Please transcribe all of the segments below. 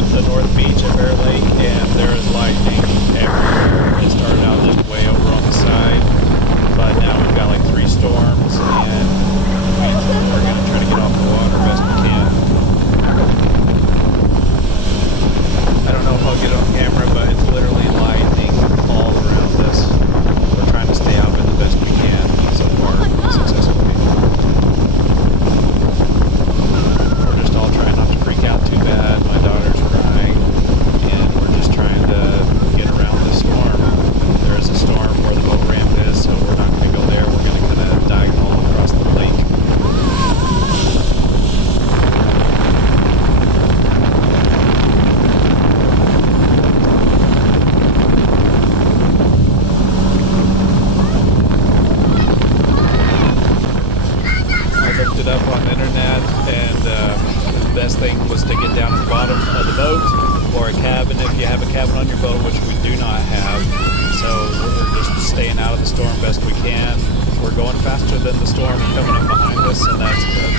at the North Beach at Bear Lake, and there is lightning everywhere. It started out just way over on the side, but now we've got like 3 storms, and we're going to try to get off the water best we can. I don't know if I'll get it on camera, but it's literally lightning all around us. We're trying to stay out of it the best we can so far, successfully. We're just all trying not to freak out too bad. My daughter's crying, and we're just trying to get around the storm. There is a storm where the boat ramp is, so we're not going to go there. We're going to kind of diagonal across the lake. It up on the internet, and the best thing was to get down at the bottom of the boat, or a cabin if you have a cabin on your boat, which we do not have. So we're just staying out of the storm best we can. We're going faster than the storm coming up behind us, and that's good.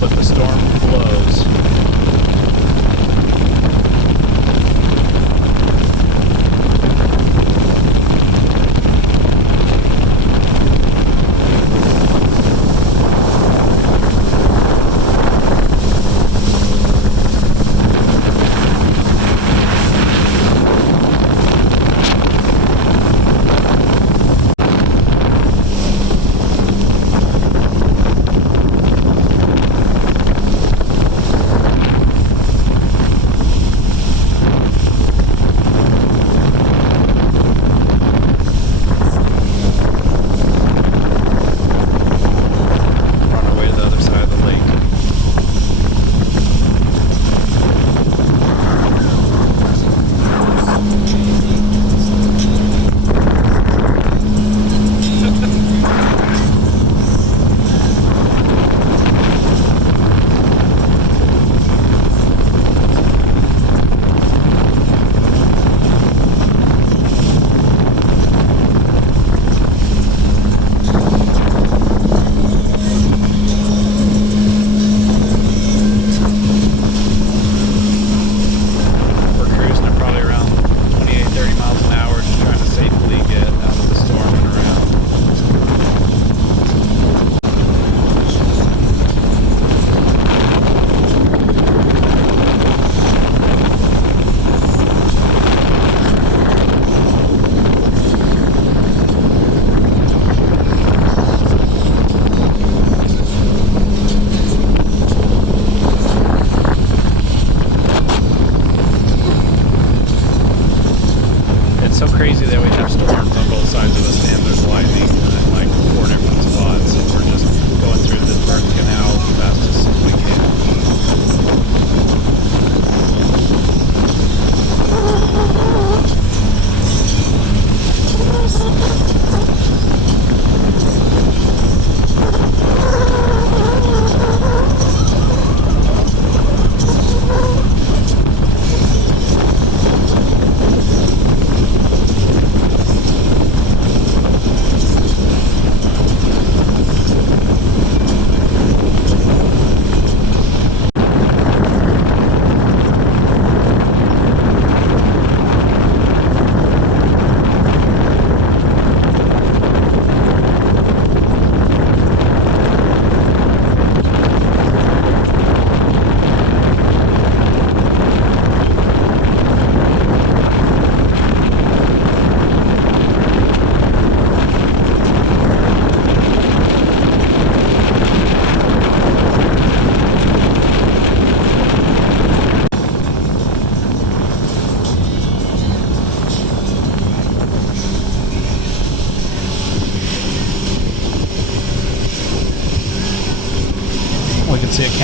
But the storm blows. So crazy that we have storms on both sides of us, and there's lightning in like 4 different spots, and we're just going through this birth canal as fast as we can.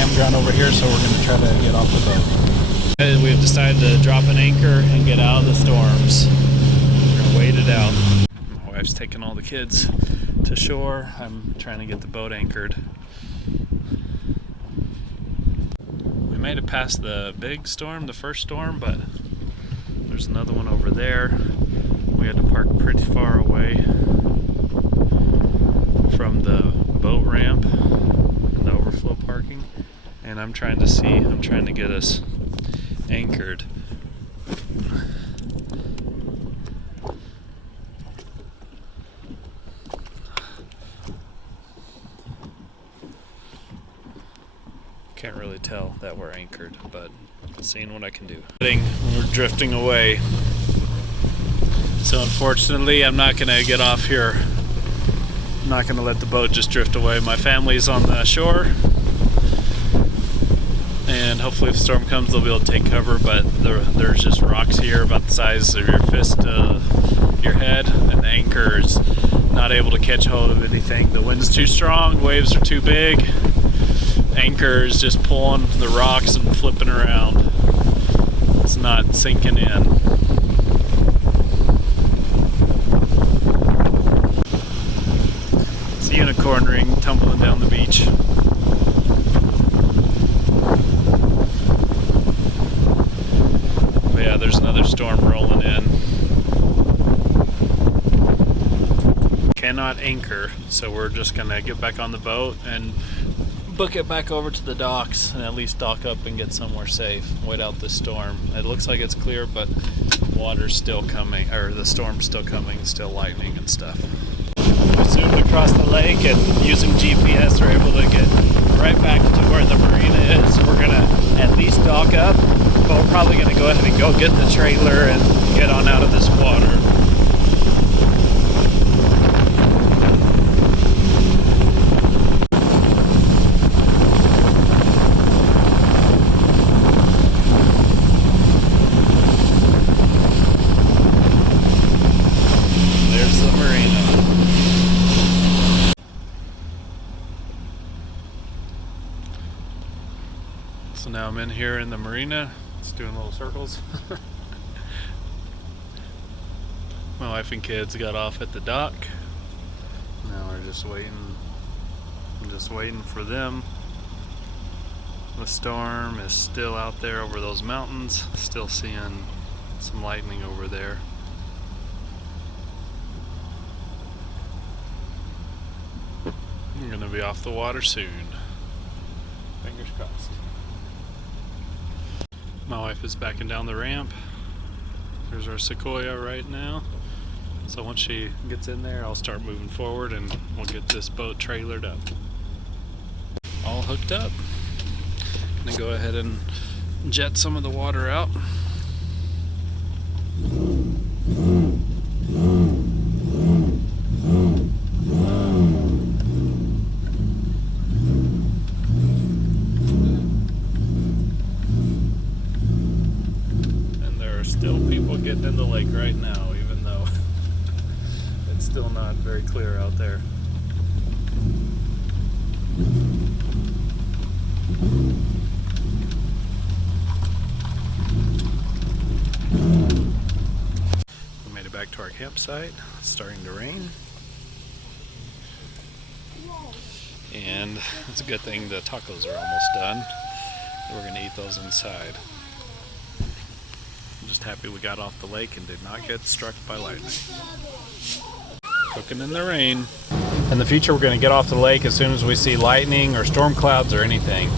campground over here, so we're going to try to get off the boat. We've decided to drop an anchor and get out of the storms. We're going to wait it out. My wife's taking all the kids to shore. I'm trying to get the boat anchored. We made it past the big storm, the first storm, but there's another one over there. We had to park pretty far away from the boat ramp and the overflow parking. And I'm trying to get us anchored. Can't really tell that we're anchored, but seeing what I can do. We're drifting away. So unfortunately, I'm not gonna get off here. I'm not gonna let the boat just drift away. My family's on the shore, and hopefully if the storm comes, they'll be able to take cover, but there's just rocks here about the size of your fist, your head, and the anchor is not able to catch hold of anything. The wind's too strong, waves are too big. Anchor is just pulling the rocks and flipping around. It's not sinking in. It's a unicorn ring tumbling down the beach. But yeah, there's another storm rolling in. Cannot anchor, so we're just gonna get back on the boat and book it back over to the docks and at least dock up and get somewhere safe. Wait out the storm. It looks like it's clear, but water's still coming, or the storm's still coming, still lightning and stuff. We zoomed across the lake and using GPS we're able to get right back to where the marina is. We're gonna at least dock up, but we're probably gonna go ahead and go get the trailer and get on out of this water. So now I'm in here in the marina, it's doing little circles. My wife and kids got off at the dock. Now we're just waiting. I'm just waiting for them. The storm is still out there over those mountains. Still seeing some lightning over there. I'm gonna be off the water soon. Fingers crossed. My wife is backing down the ramp. There's our Sequoia right now. So once she gets in there, I'll start moving forward and we'll get this boat trailered up. All hooked up. I'm gonna go ahead and jet some of the water out. Still people getting in the lake right now, even though it's still not very clear out there. We made it back to our campsite. It's starting to rain. And it's a good thing the tacos are almost done. We're going to eat those inside. Just happy we got off the lake and did not get struck by lightning. Cooking in the rain. In the future, we're going to get off the lake as soon as we see lightning or storm clouds or anything.